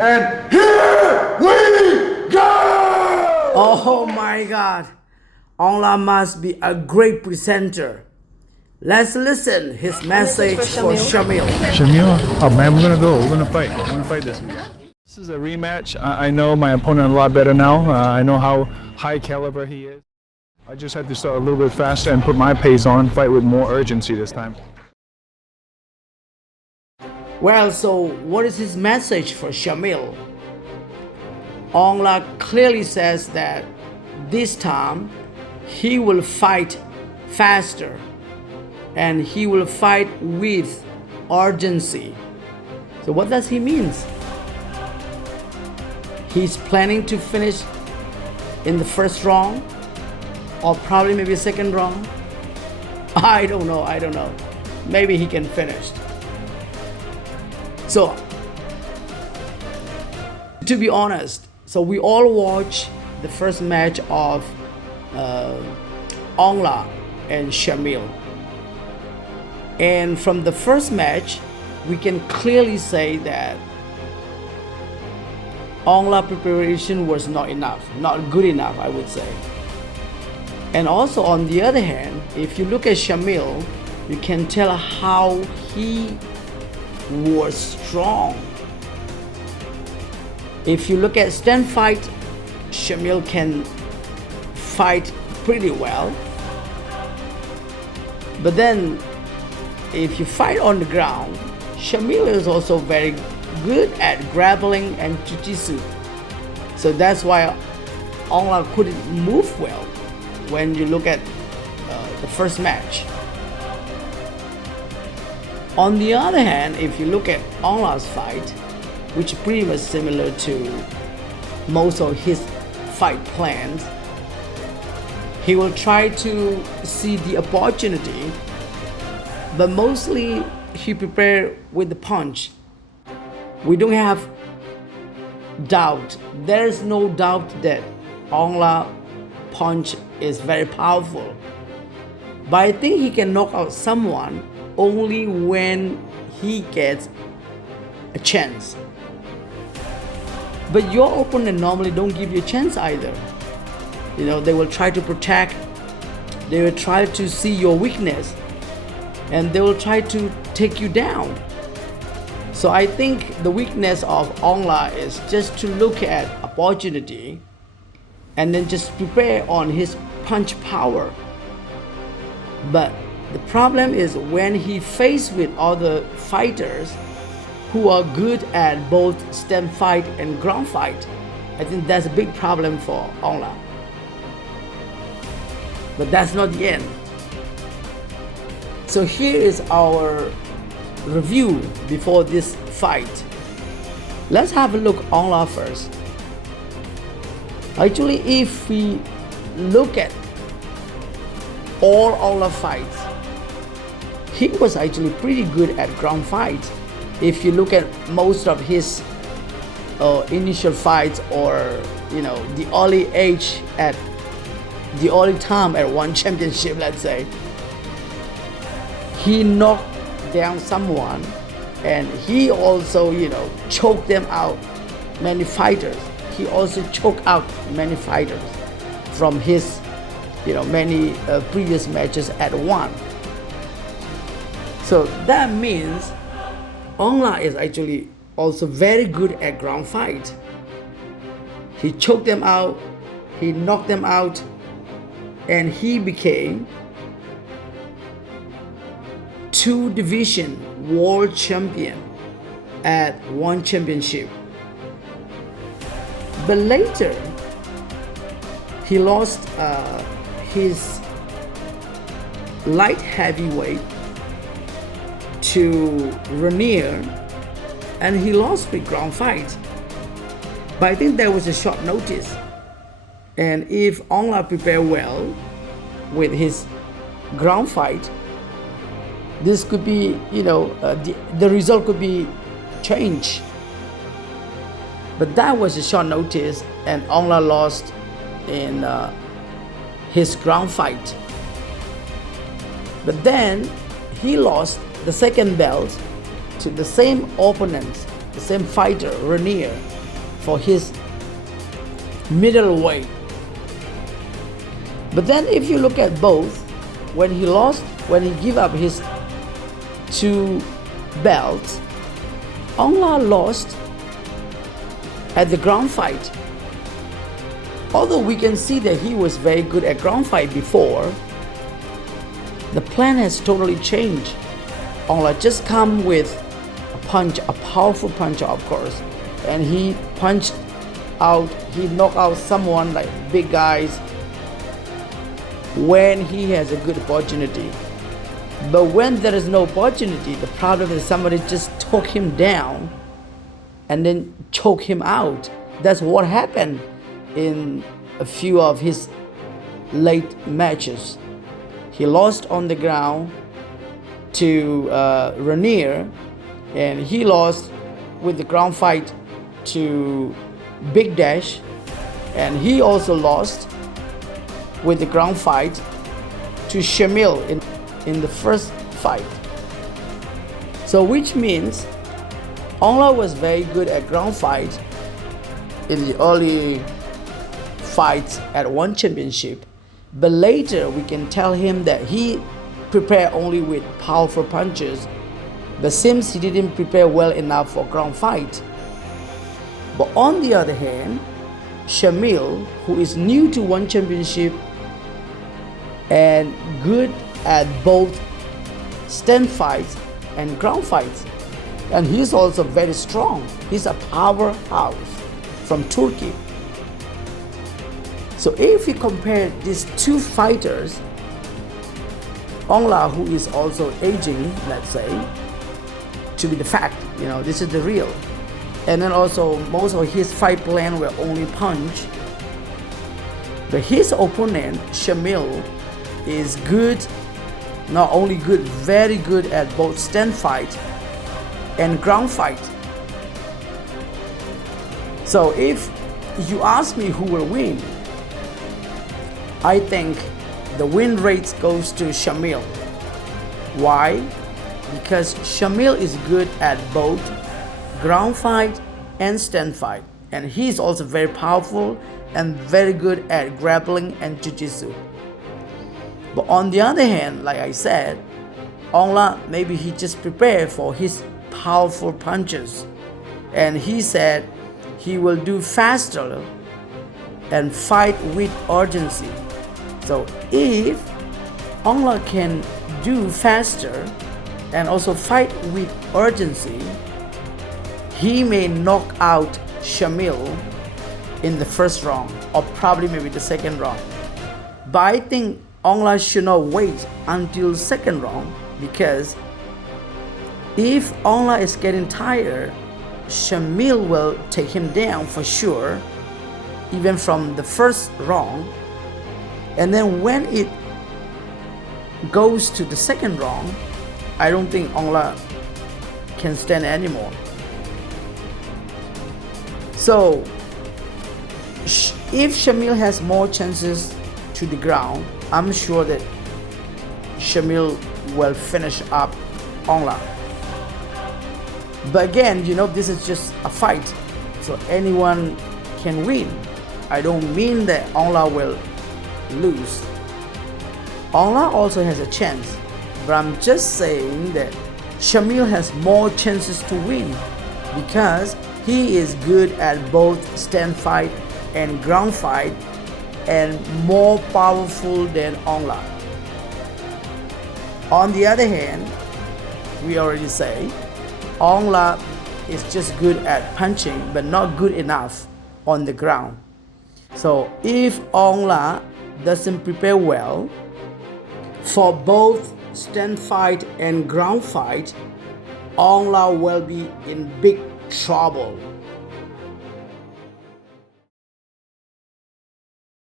And here we go! Oh my God, Aung La must be a great presenter. Let's listen his message for Shamil. Shamil, oh man, we're gonna go. We're gonna fight. We're gonna fight this. This is a rematch. I know my opponent a lot better now. I know how high caliber he is. I just had to start a little bit faster and put my pace on, fight with more urgency this time. Well, so what is his message for Shamil? Aung La clearly says that this time he will fight faster and he will fight with urgency. So what does he mean? He's planning to finish in the first round or probably maybe second round. I don't know. Maybe he can finish. So, to be honest, so we all watch the first match of Aung La and Shamil. And from the first match, we can clearly say that Aung La preparation was not enough, not good enough, I would say. And also on the other hand, if you look at Shamil, you can tell how he was strong. If you look at stand fight, Shamil can fight pretty well. But then if you fight on the ground, Shamil is also very good at grappling and jiu-jitsu. So that's why Aung La couldn't move well when you look at the first match. On the other hand, if you look at Aung La's fight, which is pretty much similar to most of his fight plans, he will try to see the opportunity, but mostly he prepared with the punch. We don't have doubt. There is no doubt that Aung La punch is very powerful. But I think he can knock out someone only when he gets a chance. But your opponent normally don't give you a chance either. You know, they will try to protect, they will try to see your weakness, and they will try to take you down. So I think the weakness of Aung La is just to look at opportunity and then just prepare on his punch power. But the problem is when he faced with other fighters who are good at both stand fight and ground fight, I think that's a big problem for Aung La. But that's not the end. So here is our review before this fight. Let's have a look at Aung La first. Actually, if we look at all Aung La fights, he was actually pretty good at ground fights. If you look at most of his initial fights, or the early age at the early time at one championship, let's say, he knocked down someone, and he also choked them out. Many fighters. He also choked out many fighters from his many previous matches at one. So that means Aung La is actually also very good at ground fight. He choked them out, he knocked them out, and he became 2-division world champion at one championship. But later, he lost his light heavyweight to Rainier, and he lost the ground fight. But I think there was a short notice, and if Aung La prepared well with his ground fight, this could be, the result could be changed. But that was a short notice, and Aung La lost in his ground fight. But then he lost the second belt to the same opponent the same fighter, Ranier, for his middleweight. But then if you look at both, when he gave up his 2 belts, Aung La lost at the ground fight. Although we can see that he was very good at ground fight before, the plan has totally changed. Aung La just come with a punch, a powerful punch, of course, and he knocked out someone like big guys when he has a good opportunity. But when there is no opportunity, the problem is somebody just took him down and then choke him out. That's what happened in a few of his late matches. He lost on the ground to Ranier, and he lost with the ground fight to Big Dash, and he also lost with the ground fight to Shamil in the first fight. So which means Aung La was very good at ground fight in the early fights at One Championship, but later we can tell him that he prepared only with powerful punches, but seems he didn't prepare well enough for ground fight. But on the other hand, Shamil, who is new to One Championship and good at both stand fights and ground fights, and he's also very strong. He's a powerhouse from Turkey. So if we compare these 2 fighters, Aung La, who is also aging, let's say, to be the fact, this is the real. And then also most of his fight plan were only punch. But his opponent, Shamil, is good, not only good, very good at both stand fight and ground fight. So if you ask me who will win, I think the win rate goes to Shamil. Why? Because Shamil is good at both ground fight and stand fight, and he's also very powerful and very good at grappling and jiu-jitsu. But on the other hand, like I said, Aung La, maybe he just prepared for his powerful punches, and he said he will do faster and fight with urgency. So if Aung La can do faster and also fight with urgency, he may knock out Shamil in the first round, or probably maybe the second round. But I think Aung La should not wait until second round, because if Aung La is getting tired, Shamil will take him down for sure, even from the first round. And then when it goes to the second round, I don't think Aung La can stand anymore. So if Shamil has more chances to the ground, I'm sure that Shamil will finish up Aung La. But again, this is just a fight, so anyone can win. I don't mean that Aung La will lose. Aung La also has a chance, but I'm just saying that Shamil has more chances to win because he is good at both stand fight and ground fight and more powerful than Aung La. On the other hand, we already say Aung La is just good at punching but not good enough on the ground. So if Aung La doesn't prepare well for both stand fight and ground fight, Aung La will be in big trouble.